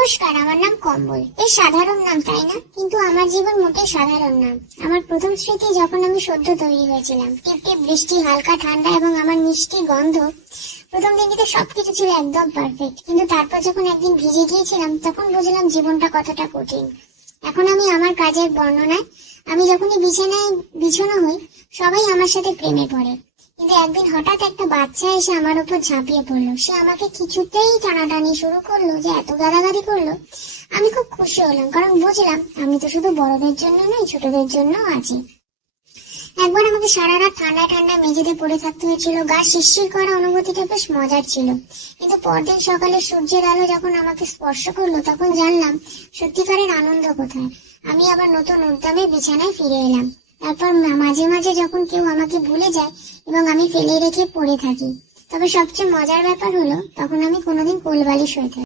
নমস্কার, আমার নাম কম্বল। বেশ সাধারণ নাম, তাই না? কিন্তু আমার জীবন মোটেই সাধারণ নাম। আমার প্রথম স্মৃতি যখন আমি সদ্য তৈরি হয়েছিলাম। টিপ টিপ বৃষ্টি, হালকা ঠান্ডা এবং আমার মিষ্টি গন্ধ। প্রথম দিনটিতে সবকিছু ছিল একদম পারফেক্ট, কিন্তু তারপর যখন একদিন ভিজে গিয়েছিলাম তখন বুঝলাম জীবনটা কতটা কঠিন। এখন আমি আমার কাজের বর্ণনায়, আমি যখনই বিছানায় বিছানো হই সবাই আমার সাথে প্রেমে পড়ে। কিন্তু একদিন হঠাৎ একটা বাচ্চা এসে আমার উপর ঝাঁপিয়ে পড়লো। সে আমাকে কিছুতেই টানাটানি শুরু করলো, যে এত গালাগালি করলো। আমি খুব খুশি হলাম, কারণ বুঝলাম আমি তো শুধু বড়দের জন্য নই, ছোটদের জন্য আছি। একবার আমাকে সারা রাত ঠান্ডা ঠান্ডা মেঝেতে পড়ে থাকতে হয়েছিল। গা শিরশির করা অনুভূতিটা বেশ মজার ছিল। কিন্তু পরদিন সকালে সূর্যের আলো যখন আমাকে স্পর্শ করলো তখন জানলাম সত্যিকারের আনন্দ কোথায়। আমি আবার নতুন উদ্যমে বিছানায় ফিরে এলাম। তারপর মাঝে মাঝে যখন কেউ আমাকে ভুলে যায় এবং আমি ফেলে রেখে পড়ে থাকি, তবে সবচেয়ে মজার ব্যাপার হলো তখন আমি কোনোদিন কোলবালিশ হয়ে থাকি।